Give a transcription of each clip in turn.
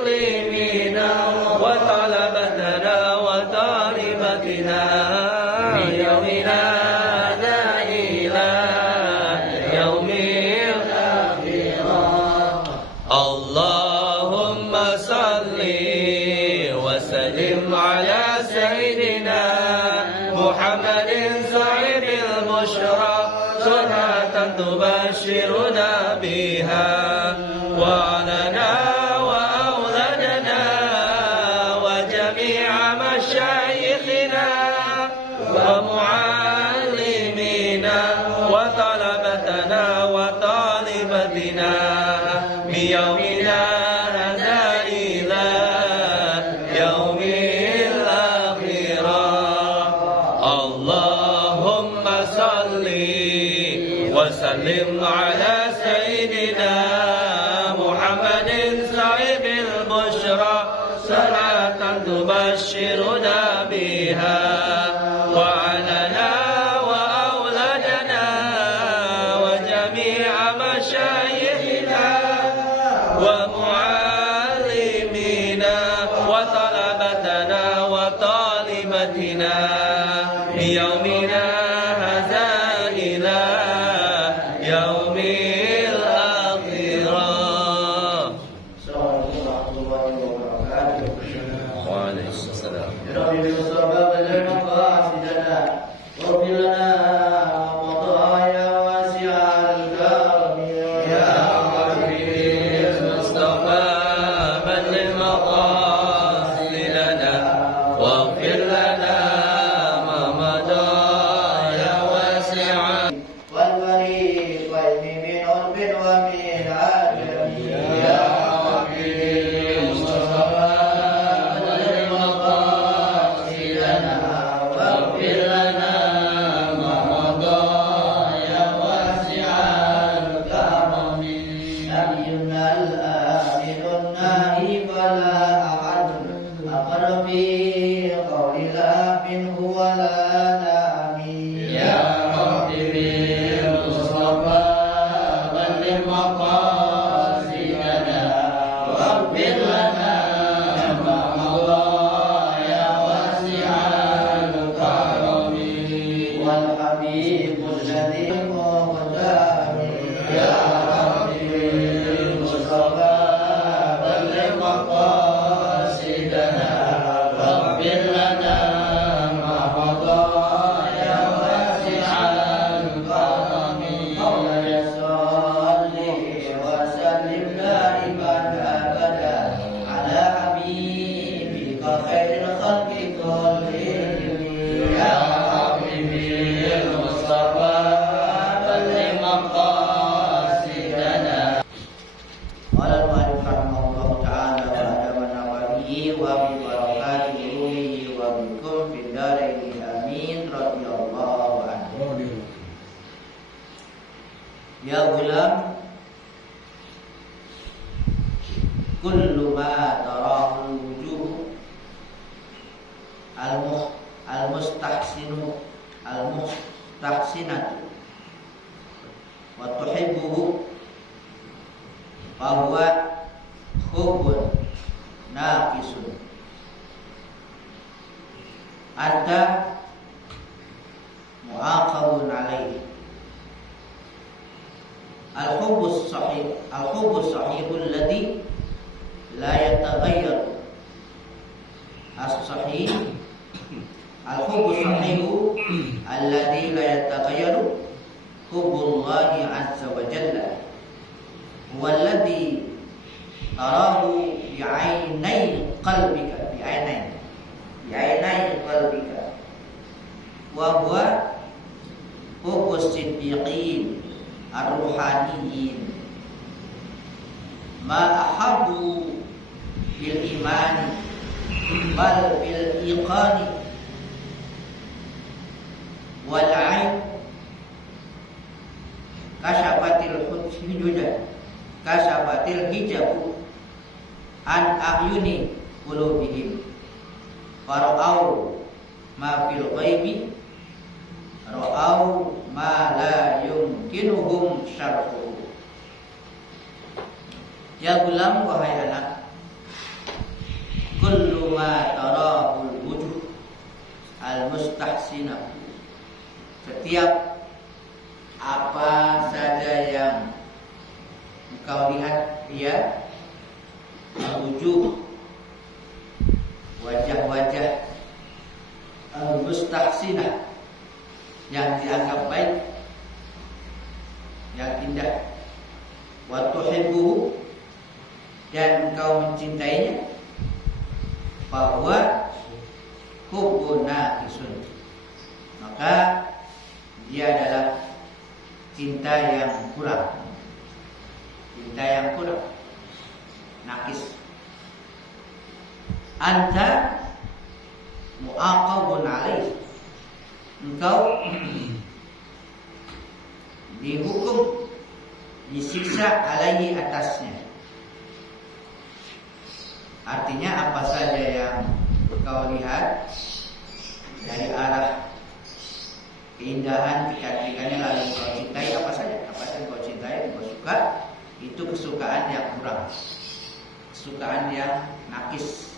ومعلمينا وطلبتنا وطالبتنا من يومنا هذا إلى يوم الآخرة. اللهم صل وسلم على سيدنا محمد صاحب البشرى سرعة تبشرنا بها وعلنا وأولادنا وجميع مشايخنا ومعلمينا وطلبتنا وطالبتنا من يومنا هذا إلى يوم الآخرة. اللهم صل وسلم على سيدنا محمد صاحب البشرى صلاة تبشرنا بها وعلنا وأولادنا وجميع مشايخنا ومعلمينا وطلبتنا وطالبتنا من يومنا هذا إلى يوم الآخرة. وعليكم السلام. Ya gulam, kullu ma tarahu wujuh al-mustahsinatu wa tuhibbuhu fahuwa hubbun naqisun. Anta mu'aqabun alaihi. Al-hubbus sahih alladhi la yataghayyaru. As-sahih al-hubbus sahih alladhi la yataghayyaru hubbullahi azza wa jalla huwa alladhi tarahu bi'ainai qalbika wa huwa hubbus siddiqin ar-ruhaniyin ma ahabbu bil imani bal bil iqani wal ain kashafatil hijabu an ayuni qulubihim fara'au ma fil ghaibi ra'au ma la yumkinuhum syarhuhu. Ya gulam, wahai anak, mustahsinahu. Setiap apa saja yang engkau lihat dia wujud wajah-wajah mustahsinah yang dianggap baik, yang indah, wa tuhibbuhu, dan engkau mencintainya, bahwa hubbun naqisun, maka dia adalah cinta yang kurang, nakis. Anta mu'aqabun alaih, engkau dihukum, disiksa alaihi, atasnya. Artinya apa saja yang kau lihat dari arah keindahan, kecantikannya, lalu kau cintai, apa saja kau cintai, kau suka, itu kesukaan yang kurang, kesukaan yang nakis,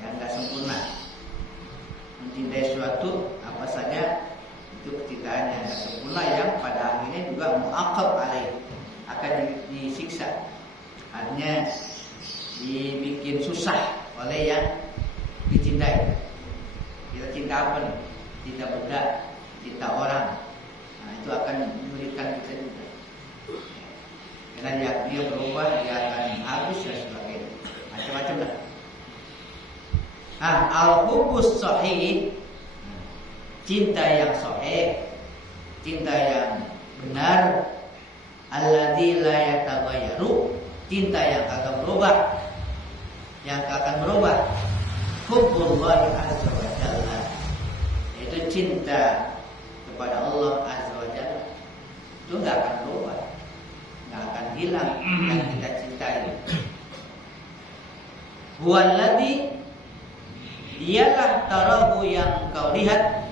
yang tidak sempurna. Mencintai suatu apa saja itu kecintaan yang tidak sempurna, yang pada akhirnya juga mu'aqab alaih, akan disiksa, artinya dibikin susah oleh yang dicintai. Kita cinta apa nih? Cinta benda, cinta orang. Nah, itu akan menyulitkan kita juga. Karena dia berubah, dia akan habis dan sebagainya. Macam-macam lah. Nah, al-hubbus sahih, cinta yang sahih, cinta yang benar, alladzi la yataghayyaru, cinta yang akan berubah, hubbullahi azza wa jalla, yaitu cinta kepada Allah azza wa jalla. Itu enggak akan berubah, enggak akan hilang yang kita cintai. Huwallazi, dialah tarahu yang kau lihat,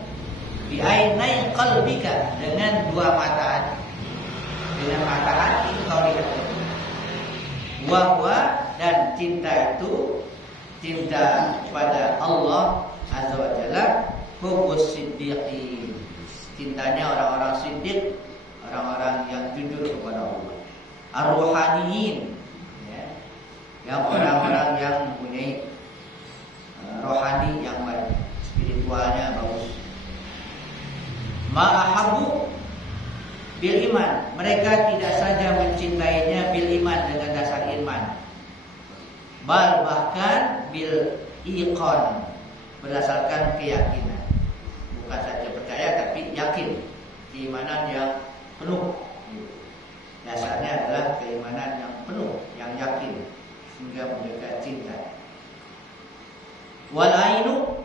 bi ainai qalbika, dengan dua mata hati, dengan mata hati kau lihat. Wahwa, dan cinta itu, cinta kepada Allah azza wa jalla, hubbus siddiqin, cintanya orang-orang siddiq, orang-orang yang jujur kepada Allah, ar-ruhaniyin, ya, yang orang-orang yang mempunyai rohani yang baik, spiritualnya bagus. Ma'ahabu bil iman, mereka tidak saja mencintainya bil iman, dengan dasar iman, bahkan bil iqan, berdasarkan keyakinan, bukan saja percaya tapi yakin, keimanan yang penuh. Dasarnya adalah keimanan yang penuh, yang yakin, sehingga mereka cinta. Wal ainu,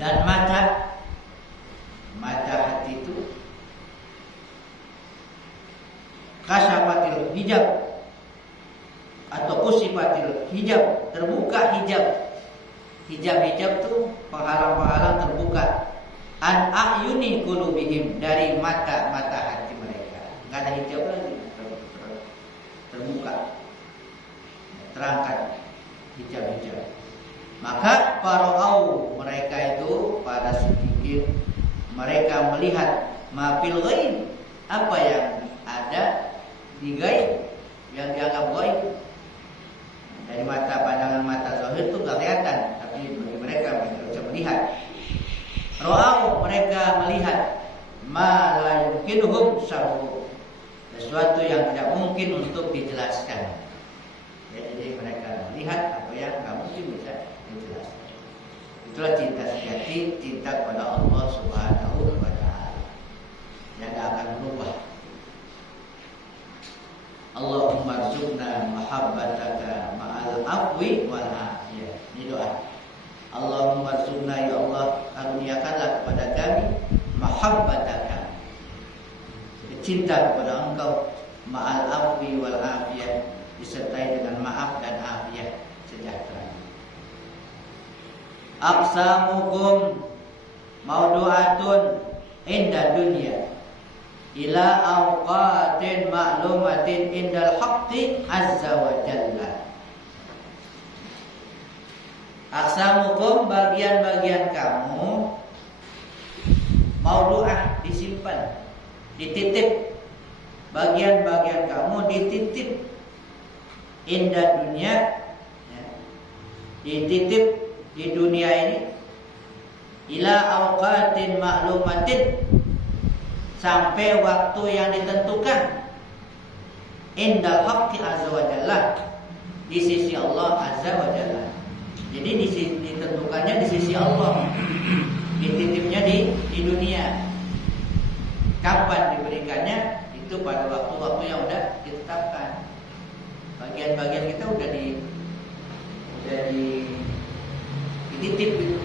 dan mata hati itu, kasyafatil hijab atau kusifatil hijab, terbuka hijab. Hijab tuh penghalang-penghalang terbuka. An a'yuni qulubihim, dari mata hati mereka. Enggak ada hijab lagi, terbuka, terangkat hijab. Maka para'au, mereka itu para sedikit, mereka melihat mafil ghaib, apa yang ada di gaib, yang dianggap gaib. Dari pandangan mata zahir itu gak kelihatan, tapi bagi mereka bisa melihat. Ra'au, mereka melihat ma la yumkinuhum syarhu, sesuatu yang tidak mungkin untuk dijelaskan. Ya, jadi mereka melihat apa yang gak mungkin bisa dijelaskan. Itulah cinta sejati, cinta kepada Allah Subhanahu wa ta'ala, yang gak akan berubah. Allahumma rzuqna mahabbataka ma'al afwi wal afiyah. Ini doa. Allahumma rzuqna, ya Allah, karuniakanlah kepada kami mahabbataka, cinta kepada Engkau, ma'al afwi wal afiyah, disertai dengan maaf dan afiyah, sejahtera. Aqsamukum maudu'atun inda dunya ila awqatin ma'lumatin indal haqqi azza wa jalla. Aksamukum, bagian-bagian kamu, maudu'ah, disimpan, dititip. Bagian-bagian kamu dititip indah dunia, ya, dititip di dunia ini ila awqatin ma'lumatin, sampai waktu yang ditentukan, indal haqqi azza wa jalla, di sisi Allah azza wa jalla. Jadi ditentukannya di sisi Allah, dititipnya di dunia. Kapan diberikannya? Itu pada waktu-waktu yang udah ditetapkan. Bagian-bagian kita udah dititip gitu.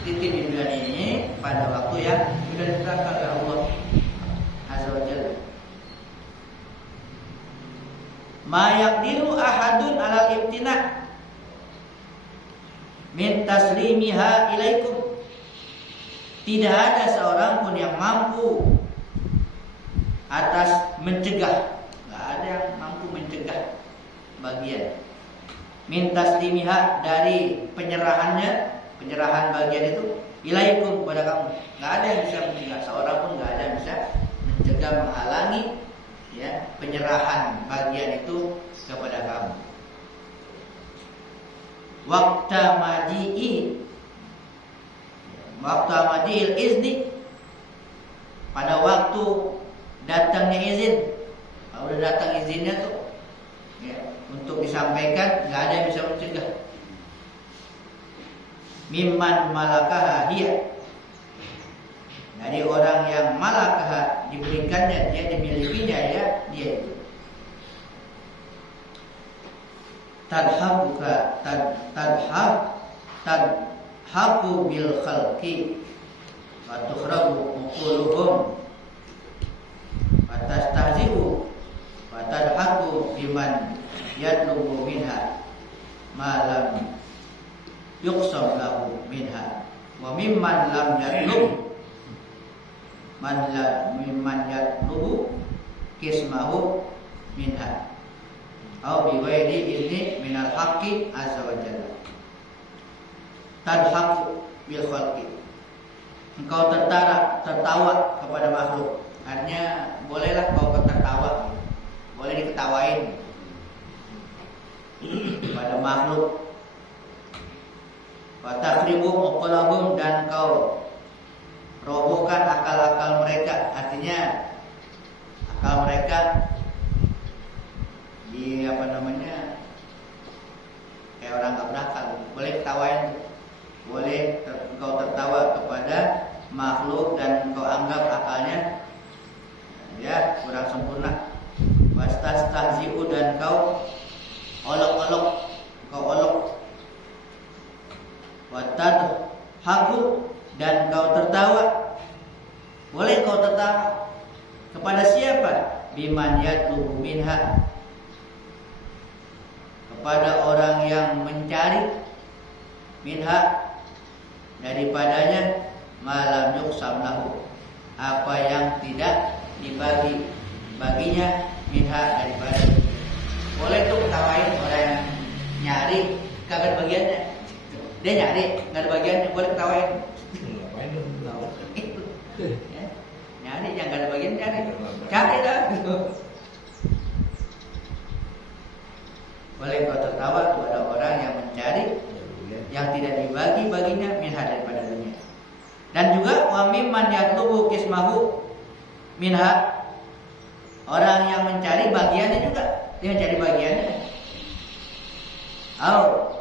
Dititip di dunia ini pada waktu yang sudah ditetapkan oleh Allah azza wa jalla. Ma yaqdiru ahadun alal ibtina' min taslimiha ilaikum. Tidak ada seorang pun yang mampu atas mencegah, nggak ada yang mampu mencegah bagian min taslimiha, dari penyerahan bagian itu ilaikum, kepada kamu. Nggak ada yang bisa mencegah, seorang pun nggak ada yang bisa mencegah, menghalangi, ya, penyerahan bagian itu kepada kamu. Waktu maji'il izni, pada waktu datangnya izin. Kalau udah datang izinnya tuh, ya, untuk disampaikan, nggak ada yang bisa mencegah. Mimman malakaha hiya, dari orang yang malakaha, diberikannya, dia dimilikinya, ya, dia itu. Tadhaku bil khalqi wa tukhrabu uquluhum wa tastahzi'u wa tadhaku biman yatlubu minha ma lam yuqsam lahu minha wa mimman lam yatlub mimman yatlubu kismahu minha au bi ghairi izni minal haqqi azza wa jalla. Tadhaku bil khalqi, engkau tertawa kepada makhluk. Artinya bolehlah kau tertawa, boleh diketawain kepada makhluk. Wa takhribu uqulahum, dan kau robohkan akal-akal mereka. Artinya akal mereka kayak orang gak berakal. Boleh ketawain, boleh engkau tertawa kepada makhluk dan engkau anggap akalnya, ya, kurang sempurna. Wastastahzi'u, dan kau olok-olok, kau olok. Watadhaku, dan kau tertawa. Boleh kau tertawa kepada siapa? Biman yatlubu minha, kepada orang yang mencari minha, daripadanya, malam yuqsam lahu, apa yang tidak dibagi baginya, minha, daripada. Boleh tuh ketawain orang yang nyari kagak bagiannya, dia nyari nggak ada bagiannya, boleh ketawain. Ya, nyari yang nggak ada bagian, cari dah. Boleh kau tertawa kepada orang yang mencari yang tidak dibagi baginya, minha, daripada dunia. Dan juga wa mimman yatlubu kismahu minha, orang yang mencari bagiannya juga, dia mencari bagiannya. Au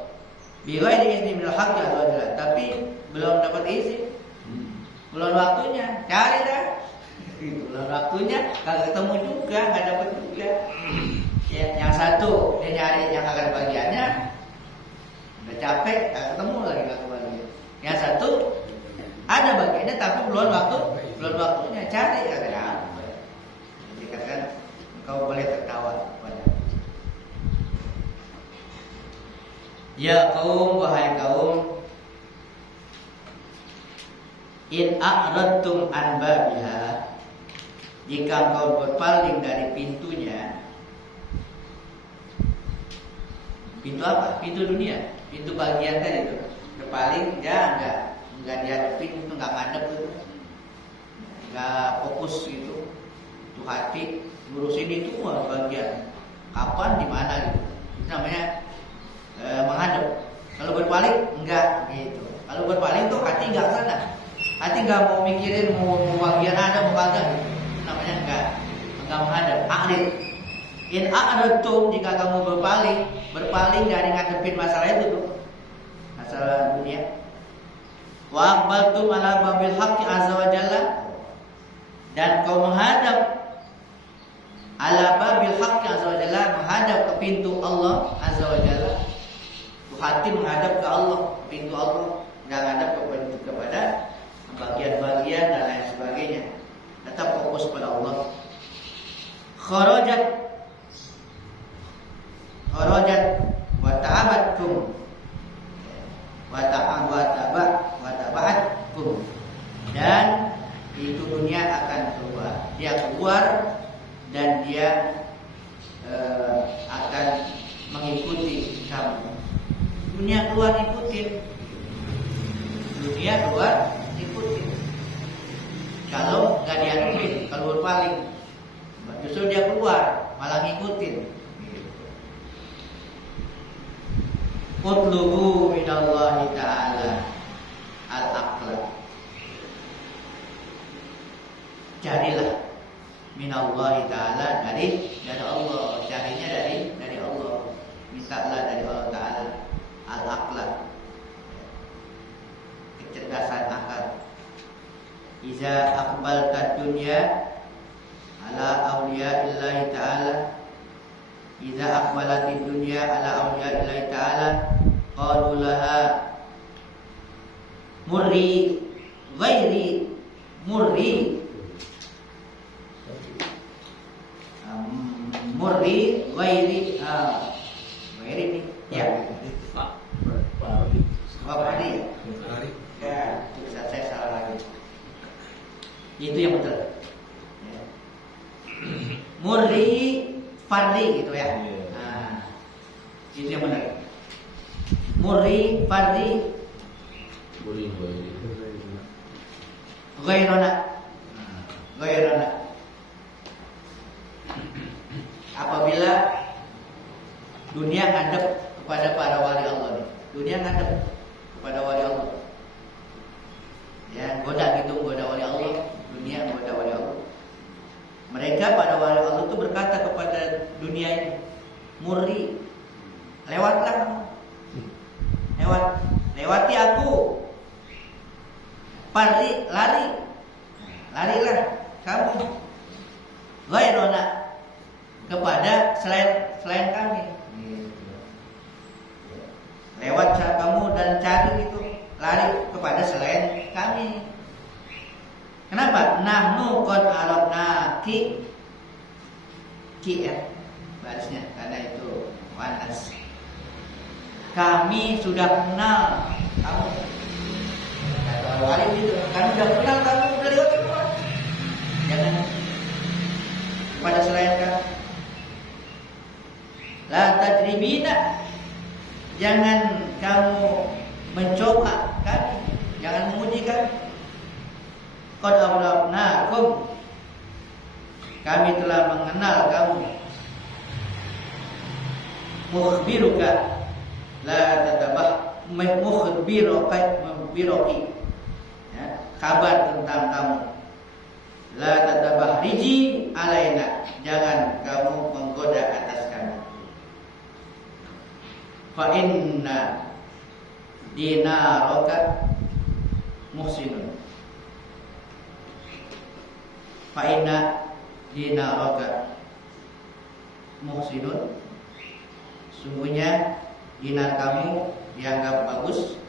bi ghairi izni minal haqqi azza wa jalla, tapi belum dapat izin, belum waktunya, cari dah. Belum waktunya, kagak ketemu juga, nggak dapat juga. Ya, yang satu dia nyari yang agak bagiannya, udah capek, gak ketemu lagi gak kebagian. Yang satu ada bagiannya tapi belum waktunya, cari kagak apa. Jadi katakan engkau boleh tertawa kepada. Ya kaum, wahai kaum, in a'radtum an babiha, jika engkau berpaling dari pintunya. Pintu apa? Pintu dunia, pintu bagian tadi itu. berpaling, dia enggak dihadapin, itu enggak ngadep gitu. Enggak fokus gitu. Itu hati ngurusin itu bagian kapan di mana gitu. Itu namanya menghadap. Kalau berpaling enggak gitu. Kalau berpaling tuh hati enggak ke sana. Hati enggak mau mikirin mau bagian ada mau kagak gitu. Itu namanya enggak menghadap. A'rid. In a'radtum, jika kamu berpaling dari ngadepin masalah itu tuh. Masalah dunia. Wa aqbaltum ala babil haqqi azza wa jalla, dan kau menghadap ala babil haqqi azza wa jalla, menghadap ke pintu Allah azza wa jalla. Hati menghadap ke Allah, pintu Allah, enggak menghadap kepada bagian-bagian dan lain sebagainya. Tetap fokus pada Allah. Kharajat wa ta'abatkum wa taba'atkum, dan itu dunia akan keluar. Dia keluar dan dia akan mengikuti kamu. Dunia keluar ikutin. Kalau nggak dianuin, kalau berpaling, justru dia keluar malah ngikutin. Utlubu minallahi ta'ala al-aqla. Carilah minallahi ta'ala dari Allah, carinya dari Allah. Mintalah dari Allah Ta'ala al-aqla, kecerdasan akal. Iza aqbalta dunya ala awliya'illahi ta'ala, iza aqbalatid dunya ala awliya'illahi ta'ala, qalu laha murri ghairi murri ini ya Bapak Hari ya, saya salah lagi. Itu yang betul ya. Murri Fardi gitu ya. Nah, itu yang benar. Murri Fardi Ghairona. Apabila dunia ngadep kepada para wali Allah nih. Dunia ngadep kepada wali Allah. Ya, goda wali Allah. Dunia goda wali Allah. Mereka para wali Allah itu berkata kepada dunia ini, Murri, lewatlah, lewati aku. Parli, larilah kamu. Ghairona, kepada selain kami. Lewat kamu dan cari itu, lari kepada selain kami. Kenapa? Nahnu qad arabna ki ya barisnya, karena itu wanas. Kami sudah kenal kamu. Kata wali itu, kami sudah kenal kamu, udah lewat semua. Jangan pada selain kami. La tajribina, jangan kamu mencoba kami, jangan menguji kami. Qad ablabnakum, kami telah mengenal kamu. Mukhbiruka la tatabah, mukhbiroki ya, kabar tentang kamu. La tatabah riji alaina, jangan kamu menggoda atas kami. Fa inna dinaraka muhsinun. Fa inna dinaraka muhsinun, sungguhnya dinar kamu dianggap bagus.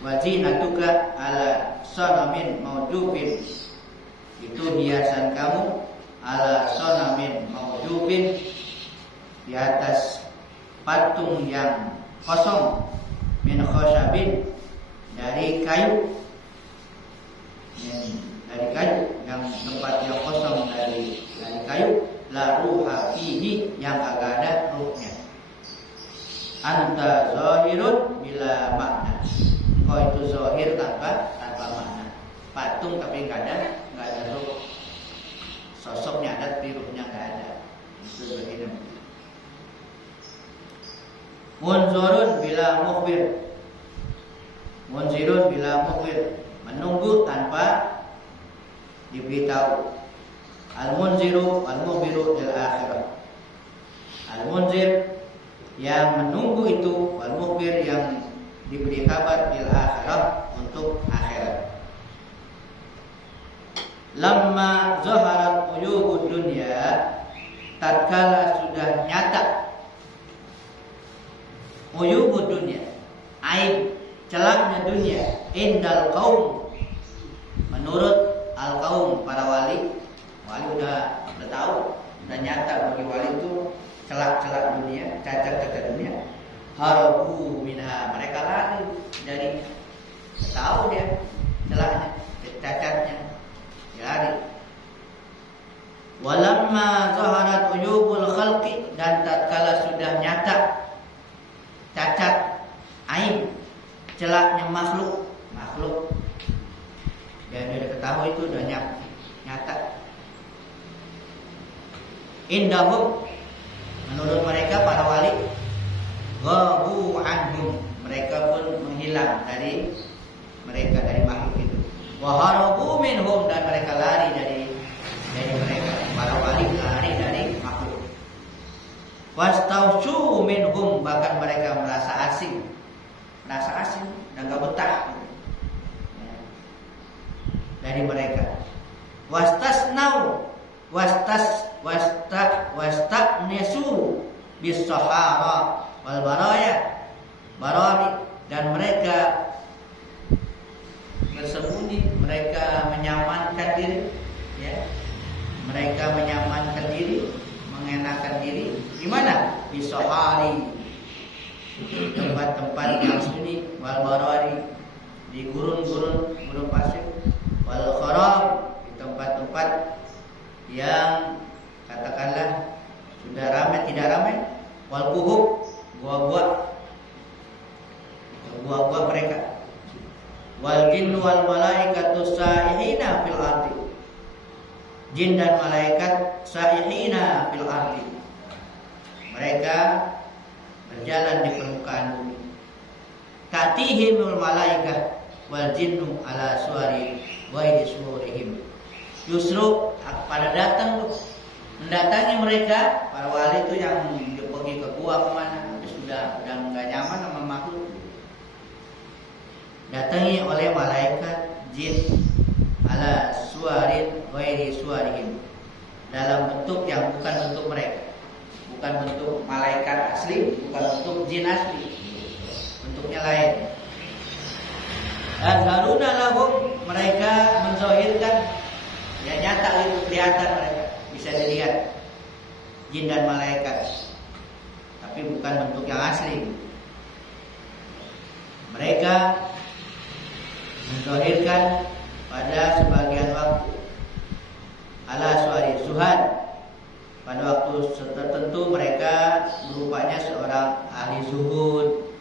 Wazinatuka ala sanamin maujubin, itu hiasan kamu ala sanamin maujubin, di atas patung yang kosong, min khosabin, dari kayu, yang tempat yang kosong dari kayu, la ruha fihi, yang agak ada ruhnya. Anta zahirun bila makna. Engkau itu zahir tanpa makna. Patung tapi nggak ada ruh. Sosoknya ada tapi ruhnya nggak ada. Itu zahir. Munzurun bila mukhbir. Munzirun bila mukhbir. Menunggu tanpa diberitahu. Al-munziru al-mukhbiru lil akhirah. Al-munzir yang menunggu itu, al-mukhbir yang diberi kabar lil akhirah untuk akhirat. Lamma zaharat uyubud dunya, tatkala sudah nyata uyubud dunya, aib celaknya dunia, indal kaum, menurut al kaum para wali udah tahu, udah nyata bagi wali itu celak dunia, cacat dunia. Harabu minha, mereka lari dari, tahu dia celaknya, cacatnya, dia lari. Walamma zaharat uyubul khalqi, dan tatkala sudah nyata cacat, aib, celaknya makhluk, dan dia ketahui itu udah nyata. Indahum, menurut mereka para wali, ghabu anhum, mereka pun menghilang dari mereka, dari makhluk itu. Wa harabu minhum, dan mereka lari dari mereka, para wali lari dari makhluk. Wastausu minhum, bahkan mereka merasa asing dan gak betah dari mereka. Wastasnau wasta'nesu bis-sahara wal barami, dan mereka bersembunyi, mereka menyamankan diri, ya. Mereka menyamankan diri, mengenakan diri di mana? Bis-sahari, tempat-tempat yang sunyi, wal barari, di gurun pasir, wal kharab, di tempat-tempat yang katakanlah sudah ramai tidak ramai, wal kuhub, gua-gua mereka, wal jinnu wal malaikatu saihina fil ardi, jin dan malaikat saihina fil ardi, mereka berjalan di permukaan bumi. Ta'tihimul malaikah wal jinnu ala suwari wa surihim, justru pada datang mendatangi mereka para wali itu yang pergi ke gua kemana, sudah nggak nyaman sama makhluk, datangi oleh malaikat jin ala suwarin ghairi suwarihim, dalam bentuk yang bukan bentuk mereka, bukan bentuk malaikat asli, bukan bentuk jin asli, bentuknya lain. Azharuna lahum, mereka menzahirkan, ya nyata itu kelihatan, mereka bisa dilihat jin dan malaikat, tapi bukan bentuk yang asli. Mereka menzahirkan pada sebagian waktu ala suari suhad, pada waktu tertentu mereka berupanya seorang ahli zuhud,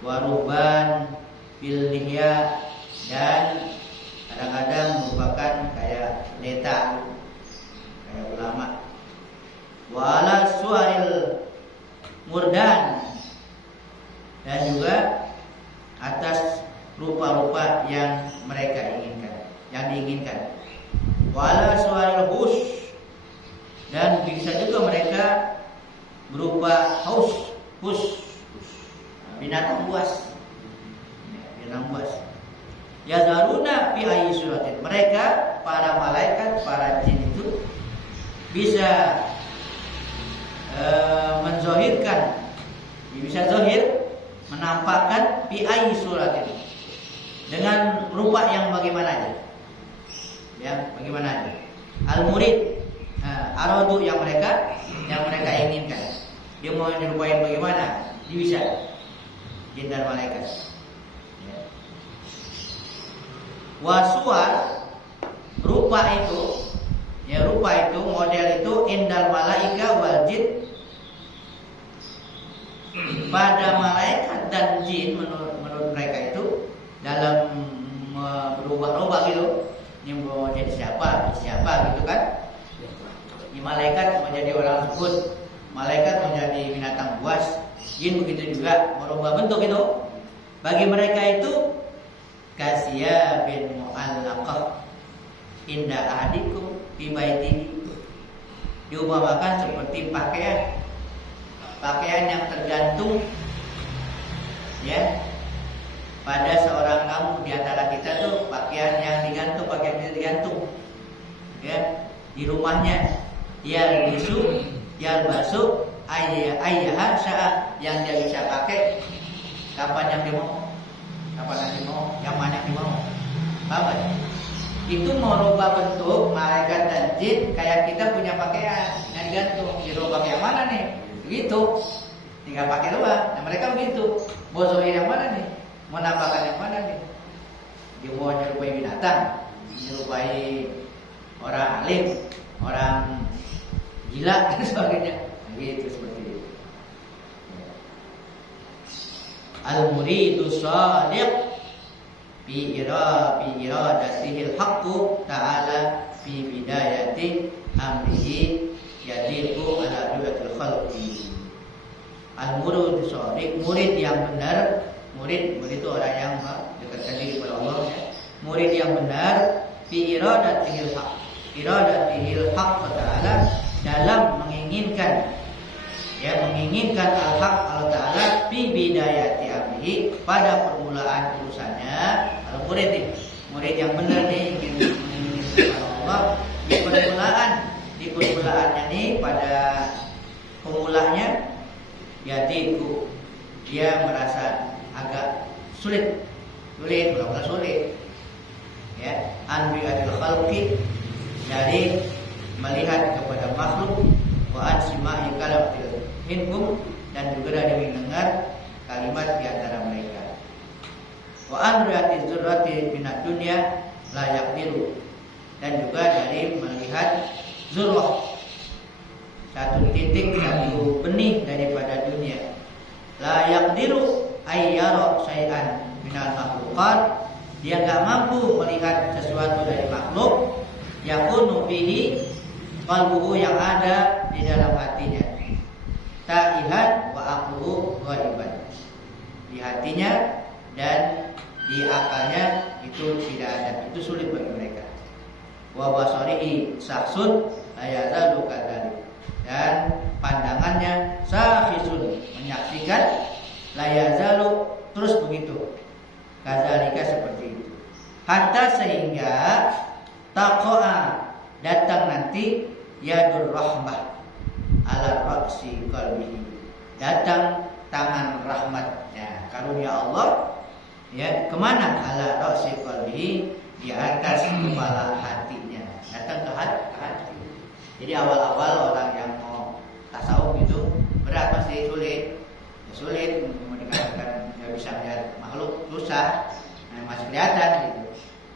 waruban, bilnihya, dan kadang-kadang merupakan kayak pendeta, kayak ulama. Wala suaril murdan, dan juga atas rupa-rupa yang mereka inginkan, yang diinginkan. Wala suaril hus, dan bisa juga mereka berupa hus, binatang buas. Yazaruna fi ayyi suratin, mereka para malaikat, para jin itu bisa menzahirkan, bisa zahir, menampakkan fi ayyi suratin, dengan rupa yang bagaimana aja, yang bagaimana aja. Al-murid, aradu, yang mereka inginkan, dia mau nyerupain bagaimana, dia bisa, jin dan malaikat. Wasuar, rupa itu, model itu indal malaika wal jin pada malaikat dan jin menurut mereka itu dalam berubah-ubah gitu. Ini mau jadi siapa gitu kan? Ini malaikat mau jadi orang tersebut, malaikat mau jadi binatang buas, jin begitu juga merubah bentuk itu. Bagi mereka itu kasya bin mu'allaqah inda ahadikum fi baitihi, diumpamakan seperti pakaian yang tergantung ya pada seorang kamu di antara kita tuh, pakaian yang digantung ya di rumahnya, yalbasu ayyaha sya'a, yang dia bisa pakai kapan yang dia mau, yang mana yang dia mau. Apa itu mau rubah bentuk malaikat dan jin, kayak kita punya pakaian yang digantung, dirubah yang mana nih begitu, tinggal pakai doang. Nah mereka begitu, mau zohir yang mana nih, mau nampakkan yang mana nih. Dia mau nyerupai binatang, nyerupai orang alim, orang gila dan sebagainya. Gitu seperti itu. Al-muridu shadiq fi iradatihi al-haqqu ta'ala fi bidayati amrihi yadiku ala du'atul khalqi. Al-muridu shadiq, murid yang benar. Murid itu orang yang mendekatkan diri kepada Allah ya. Murid yang benar fi iradatihi al-haqq ta'ala, dalam menginginkan al-haq Allah Ta'ala fi bidayati amrihi, pada permulaan urusannya. Kalau murid yang benar nih ingin Allah di permulaannya nih, pada pemulanya yaitu dia merasa agak sulit ya, anbi'atil khalqi, dari melihat kepada makhluk, wa ansima'i kalamil minhum, dan juga dari mendengar kalimat di antara mereka, wa anriyati zurrati minad dunya la yaqdiru, dan juga dari melihat zurrah, satu titik, satu benih daripada dunia, la yaqdiru ayyara syai'an minal makhluqat, dia enggak mampu melihat sesuatu dari makhluk, yakunu bihi qalbuhu, yang ada di dalam hatinya, ta'ihan wa aqluhu ghaiban, di hatinya dan di akalnya itu tidak ada, itu sulit bagi mereka. Wa basarihi saksun ayazalu kadzalik, dan pandangannya sakhisun, menyaksikan, layazalu, terus begitu, kadzalika, seperti itu, hatta sehingga taqa'a, datang nanti yadur rahmah ala ra'si qalbihi, datang tangan rahmatnya, karunia Allah ya, kemana? Ala ra'si qalbihi, di atas kepala hatinya, datang ke hati. Jadi awal-awal orang yang mau tasawuf itu berat, pasti sulit mendekatkan, nggak bisa melihat makhluk, susah, masih kelihatan gitu.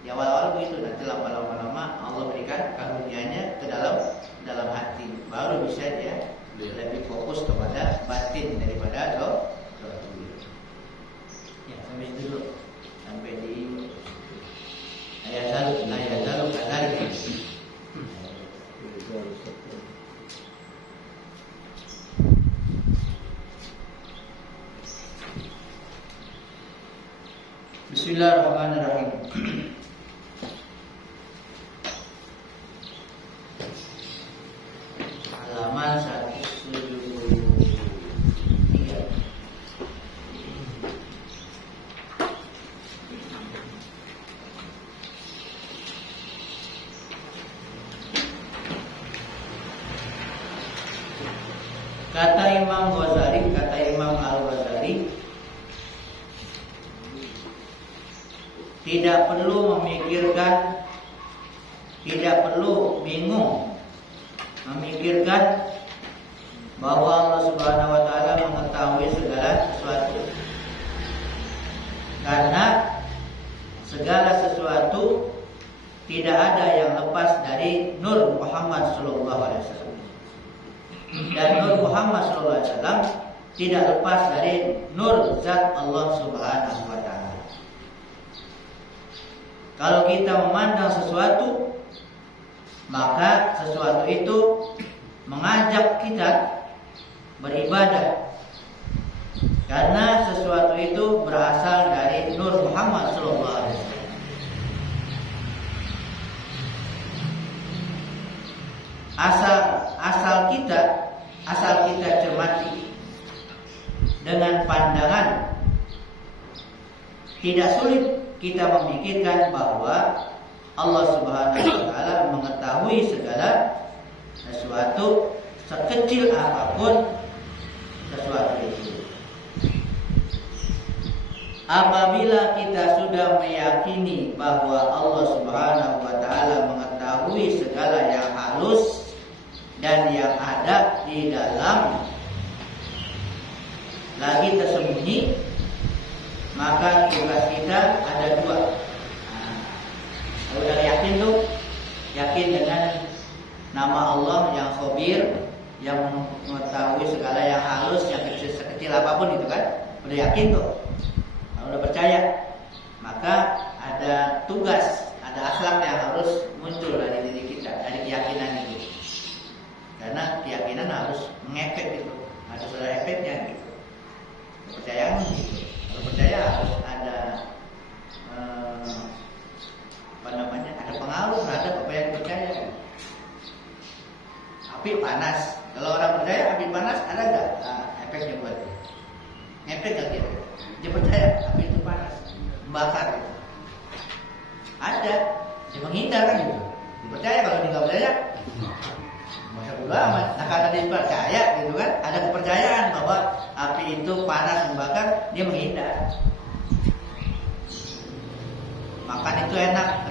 Di awal-awal begitu, nanti lama-lama Allah berikan karunia-Nya ke dalam hati, baru bisa dia lebih fokus kepada batin daripada zahir. Ya, sampai itu dulu, sampai di ayat zalu kadzalik. Bismillahirrahmanirrahim. Halaman 173. Kata Imam Al-Ghazali, tidak perlu memikirkan, tidak perlu bingung memikirkan bahwa Allah Subhanahu wa taala mengetahui segala sesuatu. Karena segala sesuatu tidak ada yang lepas dari Nur Muhammad sallallahu alaihi wasallam. Dan Nur Muhammad sallallahu alaihi wasallam tidak lepas dari nur zat Allah Subhanahu wa taala. Kalau kita memandang sesuatu, maka sesuatu itu mengajak kita beribadah. Karena sesuatu itu berasal dari Nur Muhammad sallallahu alaihi wasallam. Asal kita cermati dengan pandangan, tidak sulit kita memikirkan bahwa Allah Subhanahu wa taala mengetahui segala sesuatu, sekecil apapun sesuatu itu. Apabila kita sudah meyakini bahwa Allah Subhanahu wa taala mengetahui segala yang halus dan yang ada di dalam lagi tersembunyi, maka tugas kita ada dua. Udah yakin tuh, yakin dengan nama Allah yang Khabir, yang mengetahui segala yang halus, yang sekecil apapun itu kan, udah yakin tuh. Kalau udah percaya, maka ada tugas, ada akhlak yang harus muncul dari diri kita, dari keyakinan itu. Karena keyakinan harus mengefek itu, harus ada efeknya gitu. Kepercayaan gitu. Kalau percaya harus ada ada pengaruh terhadap apa yang dipercaya. Api panas, kalau orang percaya api panas ada nggak efeknya buat dia? Efek nggak gitu? Dia percaya api itu panas, membakar gitu. Ada, dia menghindar kan gitu. Dia percaya, kalau dia nggak percaya, masa bodo amat. Nah karena dia percaya gitu kan, ada kepercayaan bahwa api itu panas membakar, dia menghindar. Makan itu enak.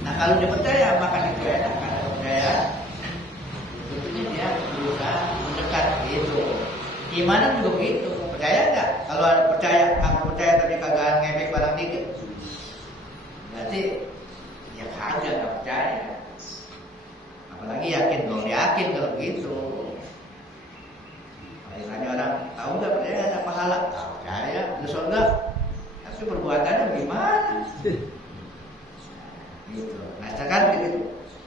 Nah kalau dia percaya makan itu enak, karena percaya, tentunya dia berusaha mendekat gitu. Imanan juga begitu. Percaya nggak? Kalau ada percaya, kamu percaya tapi kagak ngefek barang dikit, berarti ya kagak, nggak percaya. Apalagi yakin dong, yakin kalau begitu. Tanya orang, tahu nggak percaya ada pahala? Tahu, percaya, ada surga. Tapi perbuatannya gimana? Gitu. Nah sekarang gitu.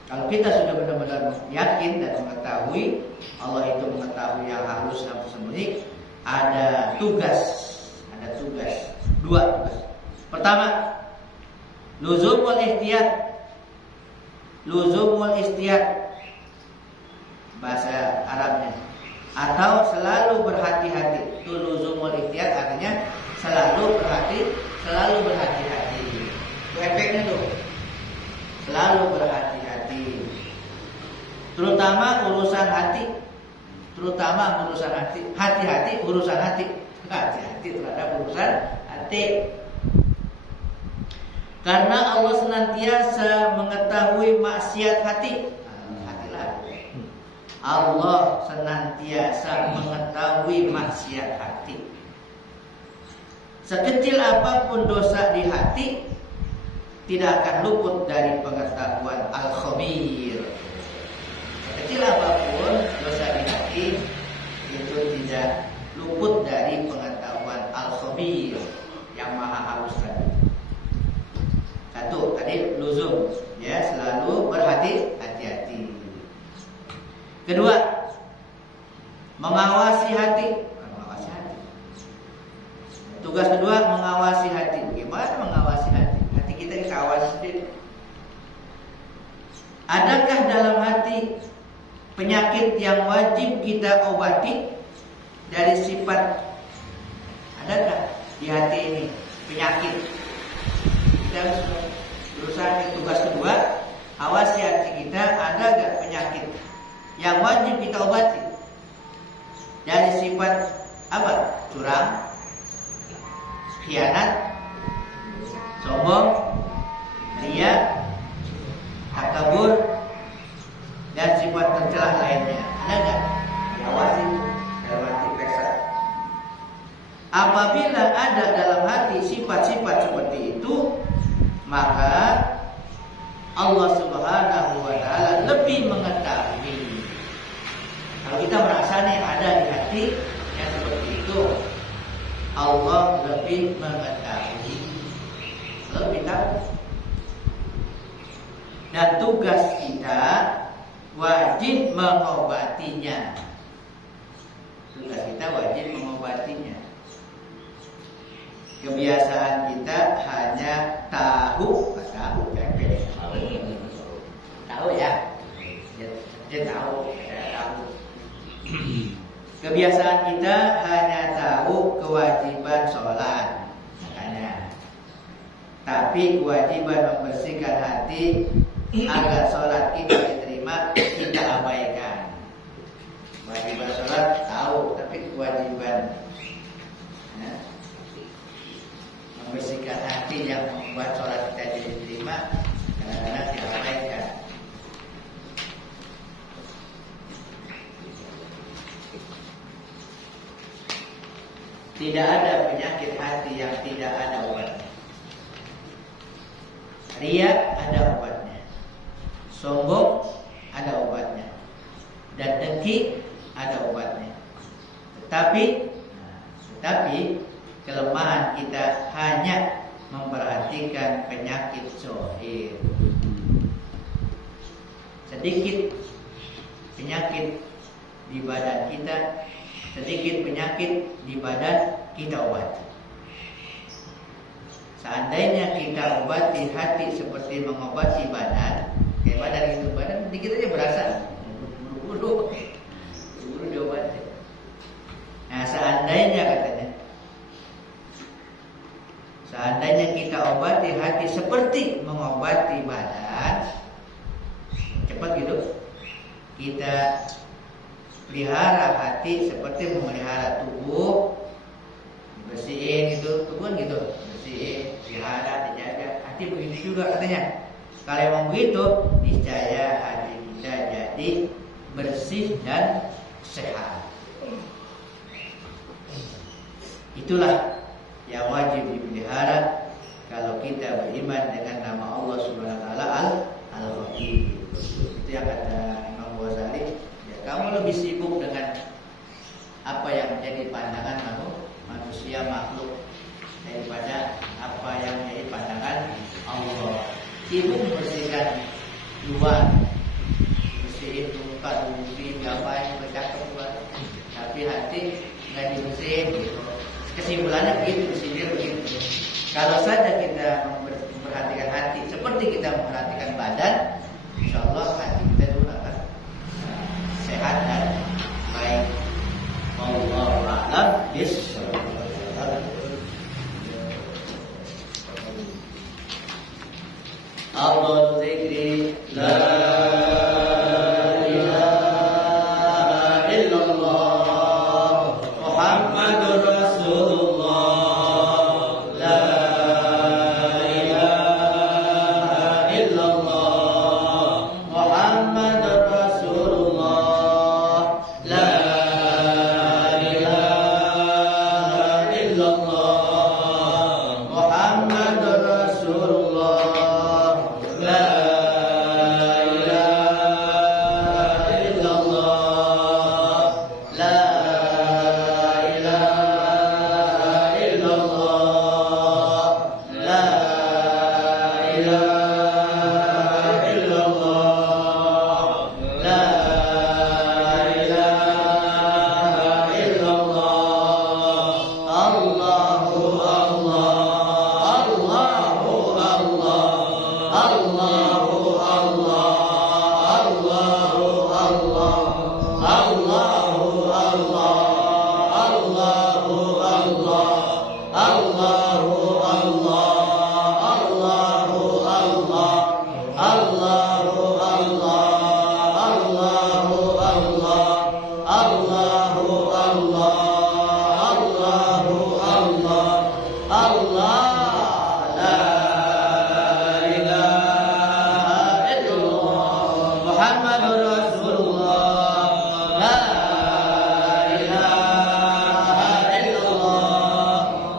Kalau kita sudah benar-benar yakin dan mengetahui Allah itu mengetahui yang halus dan tersembunyi, ada tugas, dua tugas. Pertama, luzumul ihtiyat, bahasa Arabnya, atau selalu berhati-hati. Itu luzumul ihtiyat artinya selalu berhati-hati. Itu efeknya tuh. Selalu berhati-hati. Terutama urusan hati. Hati-hati urusan hati. Hati-hati terhadap urusan hati. Karena Allah senantiasa mengetahui maksiat hati. Hati-hati. Allah senantiasa mengetahui maksiat hati. Sekecil apapun dosa di hati, tidak akan luput dari pengetahuan Al-Khabir. Sekecil apapun dosa di hati, itu tidak luput dari pengetahuan Al-Khabir yang maha halus tadi. Satu, tadi luzum, ya, selalu berhati-hati. Kedua, mengawasi hati. Tugas kedua, mengawasi hati. Bagaimana mengawasi hati? Hati kita dikawasi sendiri. Adakah dalam hati penyakit yang wajib kita obati dari sifat? Adakah di hati ini penyakit? Kita harus berusaha. Tugas kedua, awasi hati kita, ada gak penyakit yang wajib kita obati dari sifat apa? Curang, khianat, sombong, riya, takabur, dan sifat tercela lainnya. Ada nggak? Diawasi dalam hati periksa. Apabila ada dalam hati sifat-sifat seperti itu, maka Allah Subhanahu wa taala lebih mengetahui. Kalau kita merasa nih ada di hati yang wajib mengetahui, lebih tahu. Dan tugas kita wajib mengobatinya. Tugas kita wajib mengobatinya. Kebiasaan kita hanya tahu ya. Dia tahu. Kebiasaan kita hanya tahu kewajiban sholat, makanya. Tapi kewajiban membersihkan hati agar sholat kita diterima kita abaikan. Kewajiban sholat tahu, tapi kewajiban membersihkan hati yang membuat sholat kita diterima kadang-kadang diabaikan. Tidak ada penyakit hati yang tidak ada obatnya. Riya ada obatnya, sombong ada obatnya, dan dengki ada obatnya. Tetapi kelemahan kita hanya memperhatikan penyakit zahir. Sedikit penyakit di badan kita, sedikit penyakit di badan kita obati. Seandainya kita obati hati seperti mengobati badan, kayak badan itu, badan dikit aja berasa, buru-buru diobati. Nah, seandainya kita obati hati seperti mengobati badan, cepat gitu. Kita pelihara hati seperti memelihara tubuh, bersihin gitu, tubuh gitu, bersihin, pelihara, dijaga. Hati begitu juga katanya. Kalau memang begitu, niscaya hati kita jadi bersih dan sehat. Itulah yang wajib dipelihara kalau kita beriman dengan nama Allah Subhanahu wa taala Al-Raqib. Itu yang kata Imam Ghazali. Kamu lebih sibuk dengan apa yang menjadi pandangan manusia makhluk daripada apa yang menjadi pandangan Allah. Sibuk membersihkan luar, bersihin muka, tubuh, ngapain, bercakap luar, tapi hati nggak dibersihin gitu. Kesimpulannya begitu, disindir begitu. Kalau saja kita memperhatikan hati seperti kita memperhatikan badan, insya Allah hati kita itu akan sehat dan baik. Wallahu a'lam bishawab. Allahu dzikri la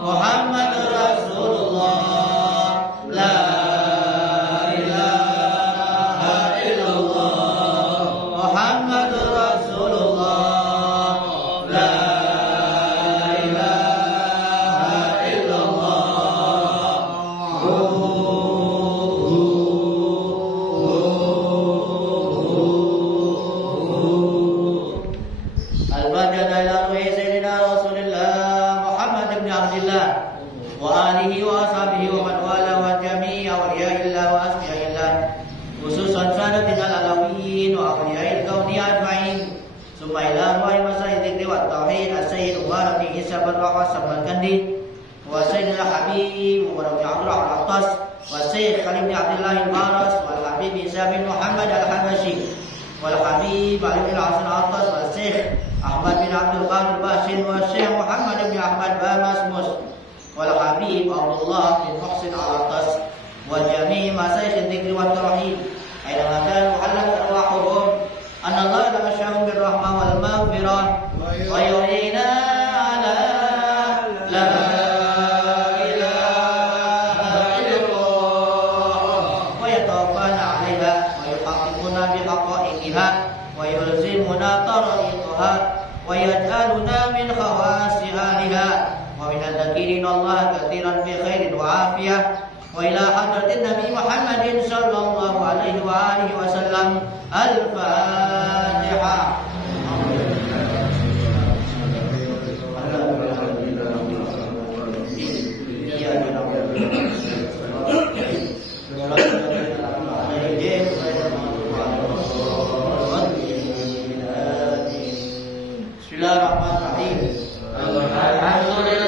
Muhammad Mubarak bin Isa bin Rawah Samarkandi wa Sayyidina Habib Mubarak bin Abdullah al-Attas wa Syekh Khalid bin Abdullah al-Baras wal Habib Isa bin Muhammad al-Habashi wal Habib Ali bin Hasan al-Attas wa Syekh Ahmad bin Abdul Qadir Basin wa Syekh Muhammad bin Ahmad Bamasmus wal Habib Abdullah bin Muhsin al-Attas wa jami' masyayikh dzikri wa tarhib aina kanu halal arwahuhum anna Allah la masyahum bir rahmah wal maghfirah wa yu'ina ala la ilaha illallah wa yatawafana 'alaiha wa yuhaqqiquna bi haqa'iqiha wa yulzimuna tariqaha wa yaj'aluna min khawasi ahliha wa min adh-dhakirina Allah katsiran bi khairin wa afiyah wa ila hadratin Nabi Muhammadin sallallahu alaihi wa alihi wasallam al-Fatihah. Bismillahirrahmanirrahim. Alhamdulillah.